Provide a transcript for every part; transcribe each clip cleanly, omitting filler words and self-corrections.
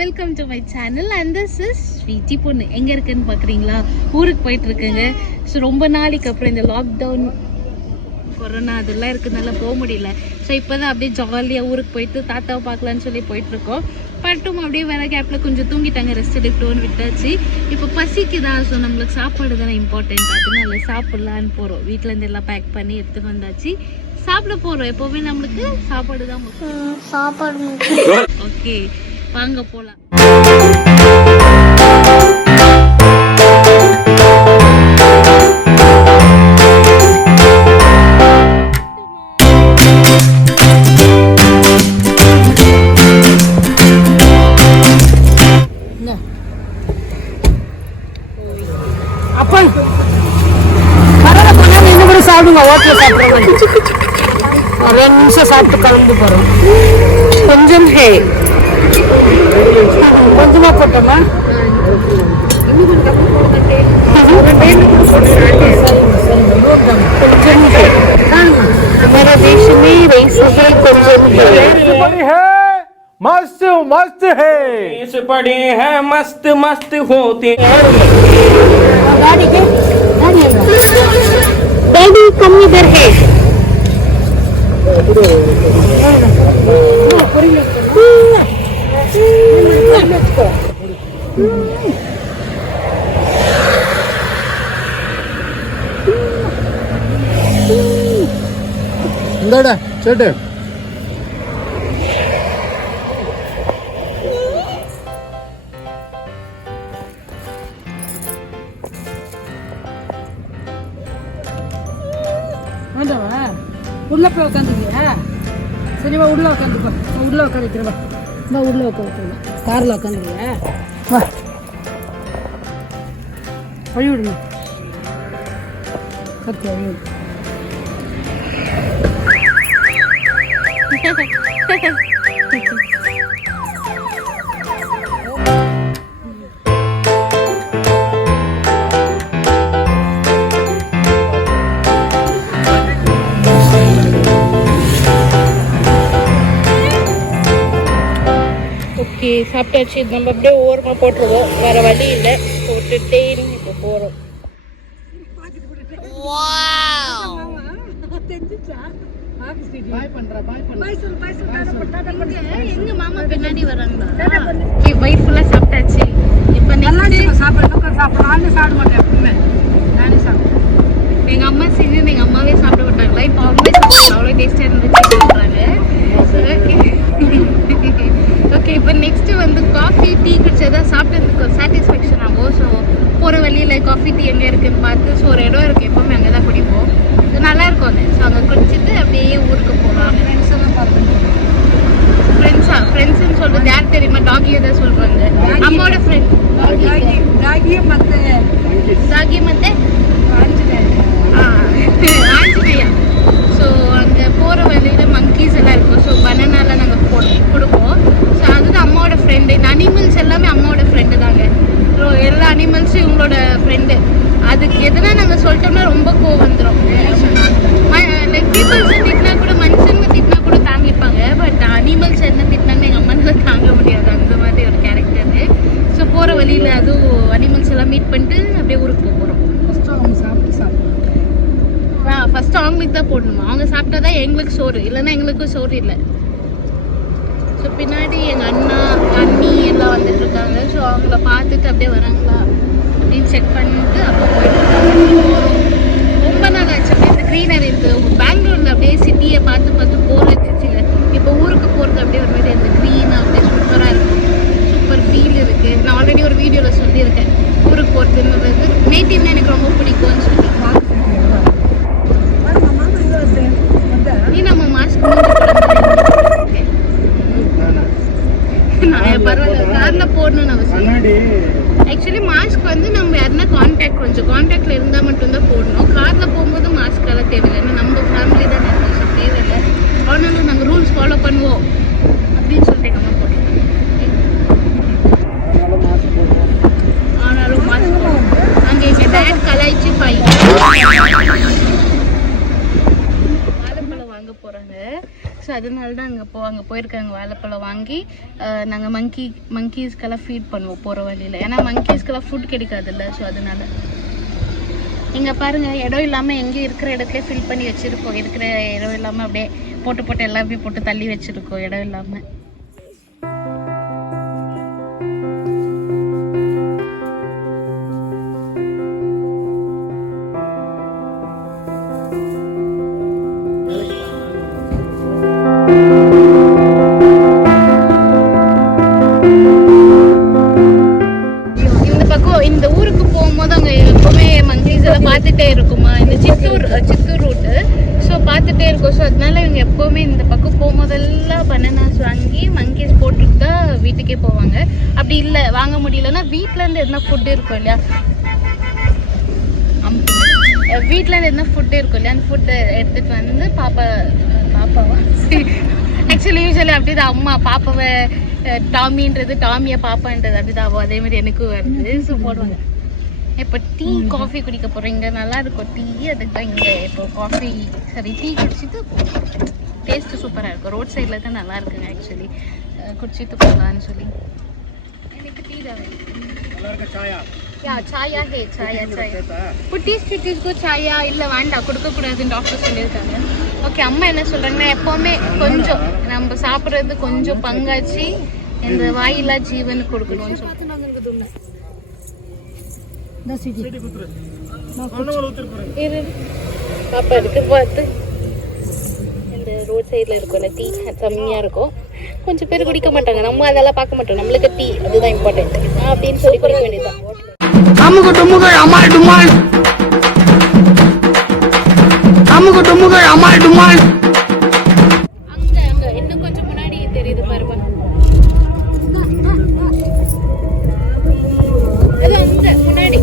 Welcome to my channel and this is Sweety பொண்ணு. எங்கே இருக்குன்னு பார்க்குறீங்களா? ஊருக்கு போயிட்டு இருக்குங்க. ஸோ ரொம்ப நாளைக்கு அப்புறம் இந்த லாக்டவுன் கொரோனா அதெல்லாம் இருக்கிறதுனால போக முடியல. ஸோ இப்போ தான் அப்படியே ஜாலியாக ஊருக்கு போயிட்டு தாத்தாவை பார்க்கலான்னு சொல்லி போயிட்டுருக்கோம். பட்டும் அப்படியே வர கேப்பில் கொஞ்சம் தூங்கிட்டாங்க, ரெஸ்ட் எடுக்கட்டும்னு விட்டாச்சு. இப்போ பசிக்குதா, ஸோ நம்மளுக்கு சாப்பாடு தானே இம்பார்ட்டன்ட், அதனால சாப்பிட்லான்னு போகிறோம். வீட்டிலேருந்து எல்லாம் பேக் பண்ணி எடுத்துகிட்டு வந்தாச்சு, சாப்பிட போகிறோம். எப்போவுமே நம்மளுக்கு சாப்பாடு தான் சாப்பாடு. ஓகே வாங்க போகலாம். அப்பன் பரவாயில்ல, கொஞ்சம் இன்னும் கூட சாப்பிடுங்க. ஹோட்டலில் சாப்பிட்றோம், 2 நிமிஷம் சாப்பிட்டு கலந்து போகிறோம். கொஞ்சம் கொஞ்சமா போட்டோமா? हमारा देश में वैसे ही मस्त मस्त है, इस बड़े है मस्त मस्त होते डैडी कम इधर है. എന്താടാ ചേട്ടേ? வேண்டாவா? உள்ள போய் உட்காந்துக்கியா? சரிவா, உள்ள உட்காந்துக்கோ. உள்ள உட்காந்துக்கிறவா, உள்ள உட்காந்து காரில் உட்காந்துக்கியா? வா, வழி விடுங்க. சத்தியா வழி விடு. ஓகே சாப்பிட்டாச்சு. நம்ம அப்படியே ஓரமாக போட்டுருவோம், வேறு வழி இல்லை. போட்டுட்டே இப்போ போகிறோம். எங்க மாமா பின்னாடி வராங்களா? வயிறு ஃபுல்லாக சாப்பிட்டாச்சு. இப்போ சாப்பிட மாட்டேன் எப்பவுமே, நானே சாப்பிடுவேன். எங்கள் அம்மா செஞ்சு எங்கள் அம்மாவே சாப்பிட விட்டாங்களா? இப்போ அவங்களே சாப்பிட்டாங்க, அவ்வளோ டேஸ்ட்டாக இருந்துச்சு சொல்கிறாங்க. ஓகே இப்போ நெக்ஸ்ட்டு வந்து காஃபி டீ குடிச்சதா சாப்பிட்டு சாட்டிஸ்ஃபேக்ஷன் ஆகும். ஸோ போகிற வழியில் காஃபி டீ எங்கே இருக்குதுன்னு பார்த்து, ஸோ ஒரு இடம் இருக்குது, எப்போவுமே அங்கே தான் குடிப்போம். ஸோ நல்லாயிருக்கும் அது. ஸோ அங்கே குடிச்சிட்டு அப்படியே ஊருக்கு போகலாம். ஃப்ரெண்ட்ஸுன்னு சொல்கிறது யார் தெரியுமா? டாகியை தான் சொல்கிறாங்க. அம்மாவோட ஃப்ரெண்ட் டாகி மத்த ஆஞ்சநேயா. ஸோ அங்கே போகிற வழியில் மங்கீஸ் எல்லாம் இருக்கும். ஸோ பனானாலாம் நாங்கள் கொடுப்போம். ஸோ அதுதான் அம்மாவோட ஃப்ரெண்டு. இந்த அனிமல்ஸ் எல்லாமே அம்மாவோட ஃப்ரெண்டு தாங்க. ஸோ எல்லா அனிமல்ஸும் இவங்களோட ஃப்ரெண்டு. அதுக்கு எதுனா நாங்கள் சொல்லிட்டோம்னா ரொம்ப கோவம் வந்துடும். லைக் பீப்புள்ஸை திட்டினா கூட, மனுஷங்க திட்டினா கூட தாங்கிப்பாங்க. பட் அனிமல்ஸ் என்ன திட்டினாங்கன்னு எங்கள் அம்மானால தாங்க முடியாது. அந்த மாதிரி ஒரு கேரக்டரு. ஸோ போகிற வழியில் அதுவும் அனிமல்ஸ் எல்லாம் மீட் பண்ணிட்டு அப்படியே ஊருக்கு போகிறோம். ஃபஸ்ட்டு அவங்களுக்கு தான் போடணுமா? அவங்க சாப்பிட்டா தான் எங்களுக்கு சோறு, இல்லைன்னா எங்களுக்கும் சோறு இல்லை. ஸோ பின்னாடி எங்கள் அண்ணா அண்ணி எல்லாம் வந்துட்டு இருக்காங்க. ஸோ அவங்கள பார்த்துட்டு அப்படியே வராங்களா அப்படின்னு செக் பண்ணிட்டு அப்போ போயிட்டு ரொம்ப நாள் ஆச்சு. அப்படியே இந்த க்ரீனரி, இந்த பெங்களூரில் அப்படியே சிட்டியை பார்த்து பார்த்து போர் வச்சுச்சுங்க. இப்போ ஊருக்கு போகிறது அப்படியே ஒரு மாதிரி அந்த க்ரீனாக அப்படியே சூப்பராக இருக்கும். சூப்பர் ஃபீல் இருக்குது. நான் ஆல்ரெடி ஒரு வீடியோவில் சொல்லியிருக்கேன், ஊருக்கு போகிறதுன்னு வந்து நேட்டிவ்னா எனக்கு ரொம்ப பிடிக்கும்னு சொல்லி. நீ நம்ம மாஸ்க் பரவாயில்ல, கார்ல போடணும்னு அவசியம். ஆக்சுவலி மாஸ்க் வந்து நம்ம யாருன்னா கொஞ்சம் கான்டாக்ட்ல இருந்தால் மட்டும்தான் போடணும். கார்ல போகும்போது மாஸ்க் எல்லாம் தேவையில்லை, ஏன்னா நம்ம ஃபேமிலி தான் ஸோ தேவையில்லை. ஆனாலும் நாங்கள் ரூல்ஸ் ஃபாலோ பண்ணுவோம் அப்படின்னு சொல்லிட்டு எங்கள் அம்மா போட்டோம். ஆனாலும் மாஸ்க் போடுவோம். அங்கே எங்கள் டேட் கலாய்ச்சி வாழைப்பழம் வாங்க போகிறாங்க. இருக்காங்க. ஸோ அதனால தான் அங்கே போயிருக்காங்க. வாழைப்பழம் வாங்கி நாங்கள் மங்கீஸ்க்கெல்லாம் ஃபீட் பண்ணுவோம் போகிற வழியில். ஏன்னா மங்கீஸ்க்கெல்லாம் ஃபுட் கிடைக்காதுல்ல. ஸோ அதனால இங்கே பாருங்கள், இடம் இல்லாமல் எங்கேயும் இருக்கிற இடத்துல ஃபில் பண்ணி வச்சுருக்கோம். இருக்கிற இடம் இல்லாமல் அப்படியே போட்டு எல்லாமே போட்டு தள்ளி வச்சுருக்கோம் இடம் இல்லாமல். இந்த ஊருக்கு போகும்போது அங்கே எப்பவுமே மங்கீஸ் எல்லாம் பார்த்துட்டே இருக்குமா, இந்த சித்தூர் ரூட்டு. ஸோ பார்த்துட்டே இருக்கும். ஸோ அதனால இவங்க எப்போவுமே இந்த பக்கம் போகும்போதெல்லாம் பனானாஸ் வாங்கி மங்கீஸ் போட்டுட்டு தான் வீட்டுக்கே போவாங்க. அப்படி இல்லை வாங்க முடியலன்னா வீட்டிலேருந்து எதுனா ஃபுட்டு இருக்கும் இல்லையா, வீட்டிலேருந்து எதுனா ஃபுட்டு இருக்கும் இல்லையா, அந்த ஃபுட்டை எடுத்துகிட்டு வந்து பாப்பாவா ஆக்சுவலி யூஸ்வலி அப்படி தான் அம்மா பாப்பாவை டாமின்றது, டாமியை பாப்பான்றது அப்படிதான் ஆகும். அதேமாதிரி எனக்கும் வருது. ஸோ போடுவாங்க. இப்போ டீ காஃபி குடிக்க போகிறோம். இங்கே நல்லா இருக்கும் டீ. அதுக்கு தான் இங்கே இப்போ டீ குடிச்சிட்டு டேஸ்ட்டு சூப்பராக இருக்கும். ரோட் சைடில் தான் நல்லா இருக்குங்க ஆக்சுவலி. குடிச்சிட்டு போகலான்னு சொல்லி எனக்கு டீ தான் வேணும். சாயா குட்டீஸ்க்கு சாயா இல்லை வேண்டாம், கொடுக்கக்கூடாதுன்னு டாக்டர் சொல்லியிருக்காங்க. ஓகே, அம்மா என்ன சொல்கிறாங்கன்னா எப்போவுமே கொஞ்சம் நம்ம சாப்பிட்றது கொஞ்சம் பங்காச்சு இந்த வாயிலா ஜீவனுக்கு கொடுக்கணும்னு சொல்லிட்டு பாப்பா இருக்கு பார்த்து. இந்த ரோட் சைடில் இருக்கும் டீ செம்மையாக இருக்கும். கொஞ்சம் பேர் குடிக்க மாட்டாங்க, நம்ம அதெல்லாம் பார்க்க மாட்டோம். நம்மளுக்கு டீ அதுதான் இம்பார்ட்டன்ட் அப்படின்னு சொல்லி குடிக்க வேண்டியதுதான். அங்க இன்னும் கொஞ்சம் முன்னாடி தெரியுது பாருப்பா, அது அங்க முன்னாடி.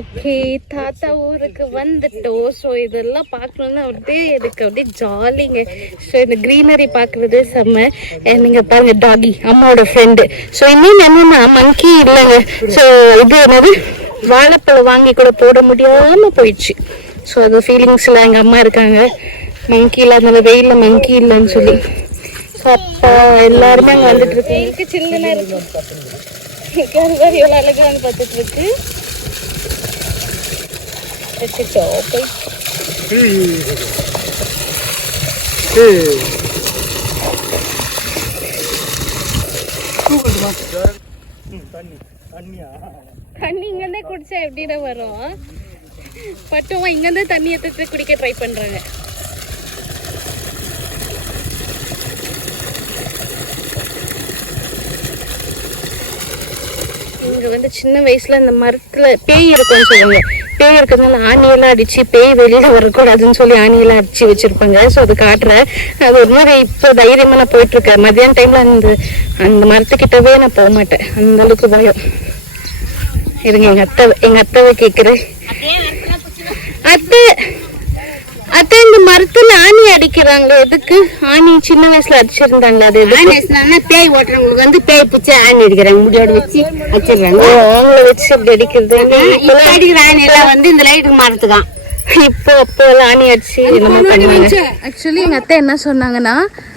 ஓகே, தாத்தா ஊருக்கு வந்துட்டோம். ஸோ இதெல்லாம் பார்க்கணுன்னா அப்படியே எனக்கு அப்படியே ஜாலிங்க. ஸோ இந்த க்ரீனரி பார்க்குறது செம்ம. நீங்கள் பாருங்க, டாகி அம்மாவோட ஃப்ரெண்டு. ஸோ இன்னும் என்னன்னா மங்கி இல்லைங்க. ஸோ இது என்னது வாழைப்பழம் வாங்கி கூட போட முடியாமல் போயிடுச்சு. ஸோ அது ஃபீலிங்ஸில் எங்கள் அம்மா இருக்காங்க. மங்கி இல்லாதனால வெயிலில் மங்கி இல்லைன்னு சொல்லி. ஸோ அப்போ எல்லாருமே அங்கே வந்துட்டு இருக்கு. எனக்கு சில்லுன்னு இருக்கு. எவ்வளோ அழகான்னு பார்த்துட்டு இருக்கு. தண்ணி இங்கேருந்தே குடிச்சா எப்படின்னா வரும். பட்டுமா இங்கேருந்து தண்ணி எடுத்து குடிக்க ட்ரை பண்றாங்க. இங்க வந்து சின்ன வயசுல இந்த மரத்துல பேய் இருக்கும்னு சொல்லுவாங்க. பேய் இருக்கிறதுனால ஆணியெல்லாம் அடிச்சு பேய் வெளியில வரக்கூடாதுன்னு சொல்லி ஆணியெல்லாம் அடிச்சு வச்சிருப்பாங்க. ஸோ அது காட்டுறேன். அது ஒரு மாதிரி இப்போ தைரியமா நான் போயிட்டு இருக்கேன். மத்தியான டைம்ல அந்த மரத்துக்கிட்டவே நான் போக மாட்டேன், அந்த அளவுக்கு பயம். இருங்க, எங்க அத்தாவை கேட்குறேன். அத்தை இந்த மரத்துல ஆணி அடிக்கிறாங்களே, எதுக்கு? ஆணி சின்ன வயசுல அடிச்சிருந்தாங்களா? அது பேய் ஓட்டுறவங்களுக்கு வந்து பேய் பிடிச்சி ஆணி அடிக்கிறாங்க, முடியோட வச்சு வச்சிடுறாங்க. அவங்கள வச்சு அப்படி அடிக்கிறது. அடிக்கிற ஆணி எல்லாம் வந்து இந்த லைட்டுக்கு மரத்துக்கான். இப்போ ஆணி அடிச்சு என்னமோ பண்ணுவாங்க. ஆக்சுவலி எங்கள் அத்தை என்ன சொன்னாங்கன்னா,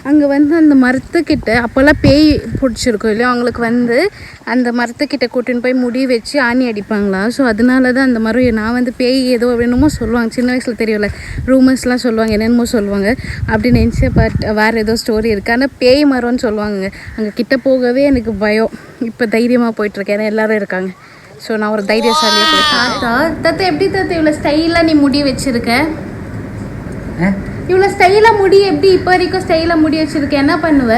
அங்கே வந்து அந்த மரத்துக்கிட்ட அப்போல்லாம் பேய் பிடிச்சிருக்கோம் இல்லையா, அவங்களுக்கு வந்து அந்த மரத்துக்கிட்ட கூட்டின்னு போய் முடி வச்சு ஆணி அடிப்பாங்களா. ஸோ அதனால தான் அந்த மரம் நான் வந்து பேய் ஏதோ வேணுமோ சொல்லுவாங்க. சின்ன வயசில் தெரியல, ரூமர்ஸ்லாம் சொல்லுவாங்க, என்னென்னமோ சொல்லுவாங்க. அப்படி நினச்சி பட் வேறு ஏதோ ஸ்டோரி இருக்குது. ஆனால் பேய் மரம்னு சொல்லுவாங்க. அங்கே கிட்ட போகவே எனக்கு பயம். இப்போ தைரியமாக போயிட்டுருக்கேன், ஏன்னா எல்லோரும் இருக்காங்க. ஸோ நான் ஒரு தைரியசாலியாக போயிட்டேன். தாத்தா எப்படி தாத்தா இவ்வளோ ஸ்டைலாக நீ முடி வச்சுருக்க? இவ்வளோ ஸ்டைலாக முடி எப்படி இப்போ வரைக்கும் ஸ்டைலாக முடி வச்சுருக்க? என்ன பண்ணுவ?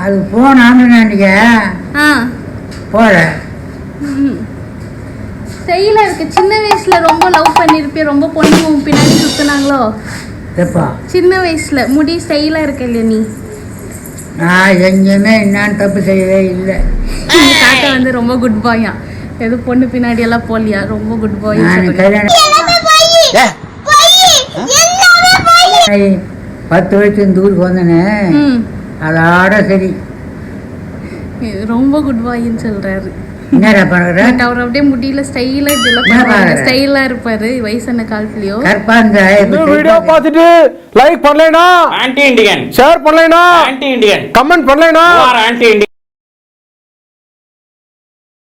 அது போனான்னு நினைக்க போற ஸ்டைலாக இருக்கு. சின்ன வயசில் ரொம்ப லவ் பண்ணியிருப்பேன், ரொம்ப பொண்ணு பின்னாடி சுற்றினாங்களோ? எப்பா சின்ன வயசில் முடி ஸ்டைலாக இருக்க இல்லையா நீ? நான் எங்கேயுமே என்னன்னு தப்பு செய்யவே இல்லை. தாத்தா வந்து ரொம்ப குட் பாயா, எதுவும் பொண்ணு பின்னாடி எல்லாம் போலியா, ரொம்ப குட் பாய். 10 வயசு இந்த ஊருக்கு வந்தேனே ம் அதோட சரி. ரொம்ப குட் பாய்ன்னு சொல்றாரு. என்னடா பண்ணுற? பட் அவர் அப்படியே முடியல ஸ்டைலா இதெல்லாம் என்ன பண்ணுவாங்க. பாக்குற? ஸ்டைலா இருப்பாரு வயசான காலத்துலயும். கற்பா இருந்தா இந்த வீடியோ பார்த்துட்டு லைக் பண்ணலைனா ஆன்டி இண்டியன் ஷேர் பண்ணலைனா ஆன்டி இண்டியன் கமெண்ட் பண்ணலைனா ஆன்டி இண்டியன்